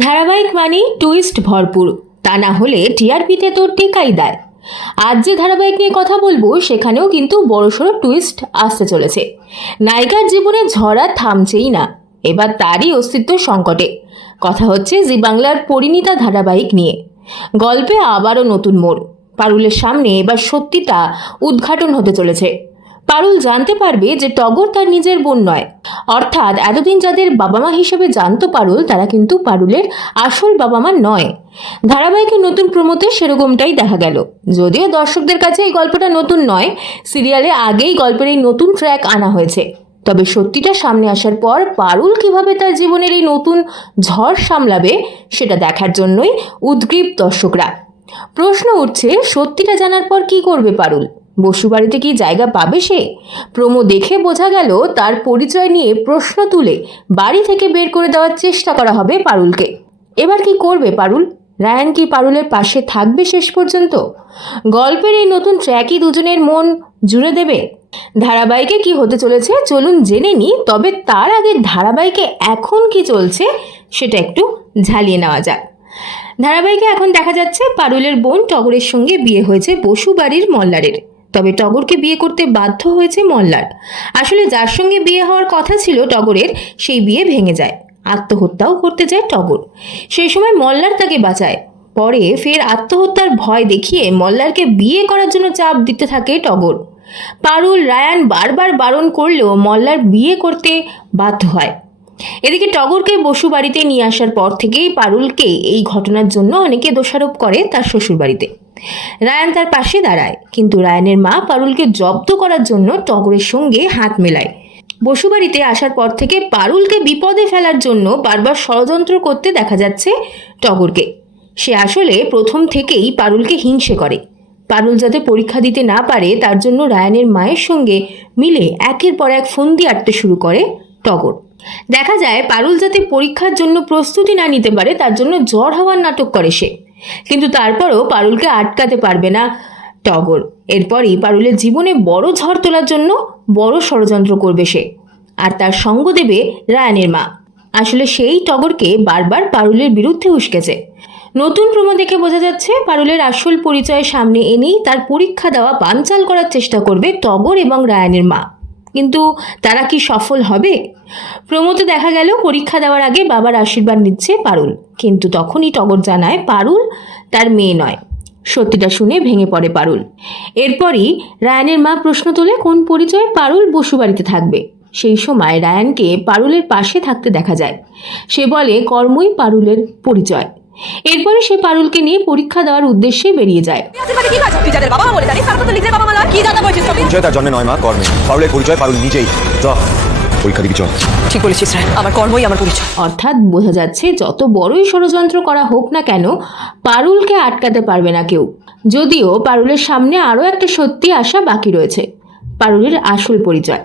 ধারাবাহিক মানেই টুইস্ট ভরপুর। তা না হলে টিআরপিতে তো টেকাই দেয়। আজ যে ধারাবাহিক নিয়ে কথা বলব, সেখানেও কিন্তু বড়সড় টুইস্ট আসতে চলেছে। নায়িকার জীবনে ঝড়া থামছেই না। এবার তারই অস্তিত্ব সংকটে। কথা হচ্ছে জি বাংলার পরিণীতা ধারাবাহিক নিয়ে। গল্পে আবারও নতুন মোড়। পারুলের সামনে এবার সত্যিটা উদ্ঘাটন হতে চলেছে। পারুল জানতে পারবে যে টগর তার নিজের বোন নয়। অর্থাৎ এতদিন যাদের বাবা মা হিসেবে জানতো পারুল, তারা কিন্তু পারুলের আসল বাবা মা নয়। ধারাবাহিকের নতুন প্রমোতে সেরকমটাই দেখা গেল। যদিও দর্শকদের কাছে এই গল্পটা নতুন নয়, সিরিয়ালে আগেই গল্পের এই নতুন ট্র্যাক আনা হয়েছে। তবে সত্যিটা সামনে আসার পর পারুল কীভাবে তার জীবনের এই নতুন ঝড় সামলাবে, সেটা দেখার জন্যই উদ্গ্রীব দর্শকরা। প্রশ্ন উঠছে, সত্যিটা জানার পর কি করবে পারুল? বসুবাড়িতে কি জায়গা পাবে সে? প্রমো দেখে বোঝা গেল, তার পরিচয় নিয়ে প্রশ্ন তুলে বাড়ি থেকে বের করে দেওয়ার চেষ্টা করা হবে পারুলকে। এবার কি করবে পারুল? রায়ান কি পারুলের পাশে থাকবে শেষ পর্যন্ত? গল্পের এই নতুন ট্র্যাকই দুজনের মন জুড়ে দেবে। ধারাবাহিকে কি হতে চলেছে চলুন জেনে নিই তবে তার আগে ধারাবাহিকে এখন কি চলছে সেটা একটু ঝালিয়ে নেওয়া যাক। ধারাবাহিকে এখন দেখা যাচ্ছে পারুলের বোন টগরের সঙ্গে বিয়ে হয়েছে বসু বাড়ির মল্লারের। তবে টগরকে বিয়ে করতে বাধ্য হয়েছে মল্লার। আসলে যার সঙ্গে বিয়ে হওয়ার কথা ছিল টগরের, সেই বিয়ে ভেঙে যায়। আত্মহত্যাও করতে যায় টগর। সেই সময় মল্লার তাকে বাঁচায়। পরে ফের আত্মহত্যার ভয় দেখিয়ে মল্লারকে বিয়ে করার জন্য চাপ দিতে থাকে টগর। পারুল, রায়ান বারবার বারণ করলেও মল্লার বিয়ে করতে বাধ্য হয়। এদিকে টগরকে বসু বাড়িতে নিয়ে আসার পর থেকেই পারুলকে এই ঘটনার জন্য অনেকে দোষারোপ করে তার শ্বশুর বাড়িতে রায়ান তার পাশে দাঁড়ায়, কিন্তু রায়ানের মা পারুলকে জব্দ করার জন্য টগরের সঙ্গে হাত মেলায়। বসুবাড়িতে আসার পর থেকে পারুলকে বিপদে ফেলার জন্য বারবার ষড়যন্ত্র করতে দেখা যাচ্ছে টগরকে। সে আসলে প্রথম থেকেই পারুলকে হিংসে করে। পারুল যাতে পরীক্ষা দিতে না পারে, তার জন্য রায়ানের মায়ের সঙ্গে মিলে একের পর এক ফন্দি আটতে শুরু করে টগর। দেখা যায়, পারুল যাতে পরীক্ষার জন্য প্রস্তুতি না নিতে পারে, তার জন্য জ্বর হওয়ার নাটক করে সে। কিন্তু তারপরও পারুলকে আটকাতে পারবে না টগর। এরপরই পারুলের জীবনে বড় ঝড় তোলার জন্য বড় ষড়যন্ত্র করবে সে আর তার সঙ্গ দেবে রায়ানের মা। আসলে সেই টগরকে বারবার পারুলের বিরুদ্ধে উস্কেছে। নতুন প্রমো দেখে বোঝা যাচ্ছে পারুলের আসল পরিচয় সামনে এনেই তার পরীক্ষা দেওয়া বানচাল করার চেষ্টা করবে টগর এবং রায়ানের মা। কিন্তু তারা কি সফল হবে? প্রমোতে দেখা গেল, পরীক্ষা দেওয়ার আগে বাবার আশীর্বাদ নিচ্ছে পারুল। কিন্তু তখনই টগর জানায়, পারুল তার মেয়ে নয়। সত্যিটা শুনে ভেঙে পড়ে পারুল। এরপরই রায়ানের মা প্রশ্ন তোলে, কোন পরিচয়ে পারুল বসু বাড়িতে থাকবে? সেই সময় রায়ানকে পারুলের পাশে থাকতে দেখা যায়। সে বলে, কর্মই পারুলের পরিচয়। এরপরে সে পারুলকে নিয়ে পরীক্ষা দেওয়ার উদ্দেশ্যে বেরিয়ে যায়। তুই কি কাজ তুই যাদের বাবা মা বলে জানিস তারা তো তোর নিজের বাবা মা নয়। কি দাদা বলছিস সবই পরিচয় তার জন্মে নয় মা কর্মে। পারুলের পরিচয় পারুল নিজেই। পরীক্ষা দিবি চল। ঠিক বলেছিস আমার কর্মই আমার পরিচয়। অর্থাৎ বোঝা যাচ্ছে যত বড়ই ষড়যন্ত্র করা হোক না কেন পারুলকে আটকাতে পারবে না কেউ। যদিও পারুলের সামনে আরও একটা সত্যি আসা বাকি রয়েছে পারুলের আসল পরিচয়।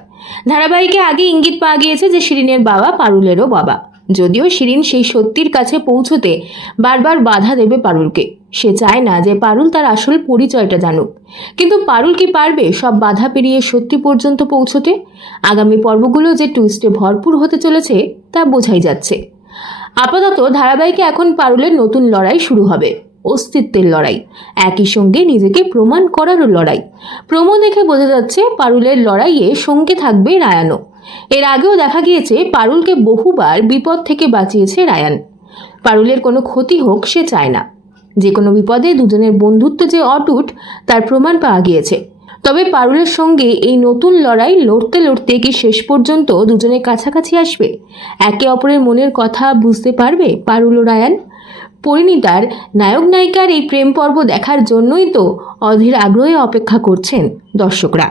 ধারাবাহিকে আগে ইঙ্গিত পাওয়া গিয়েছে যে শিরিনের বাবা পারুলেরও বাবা। যদিও শিরিন সেই সত্যির কাছে পৌঁছতে বারবার বাধা দেবে পারুলকে। সে চায় না যে পারুল তার আসল পরিচয়টা জানুক। কিন্তু পারুল কি পারবে সব বাধা পেরিয়ে সত্যি পর্যন্ত পৌঁছতে? আগামী পর্বগুলো যে টুইস্টে ভরপুর হতে চলেছে, তা বোঝাই যাচ্ছে। আপাতত ধারাবাহিকে এখন পারুলের নতুন লড়াই শুরু হবে। অস্তিত্বের লড়াই। একই সঙ্গে নিজেকে প্রমাণ করারও লড়াই। প্রমো দেখে বোঝা যাচ্ছে পারুলের লড়াইয়ে সঙ্গে থাকবে রায়ানও। এর আগেও দেখা গিয়েছে পারুলকে বহুবার বিপদ থেকে বাঁচিয়েছে রায়ান। পারুলের কোনো ক্ষতি হোক সে চায় না। যে কোনো বিপদে দুজনের বন্ধুত্ব যে অটুট, তার প্রমাণ পাওয়া গিয়েছে। তবে পারুলের সঙ্গে এই নতুন লড়াই লড়তে লড়তে কি শেষ পর্যন্ত দুজনের কাছাকাছি আসবে? একে অপরের মনের কথা বুঝতে পারবে পারুল ও রায়ান? পরিণীতার নায়ক নায়িকার এই প্রেম পর্ব দেখার জন্যই তো অধীর আগ্রহে অপেক্ষা করছেন দর্শকরা।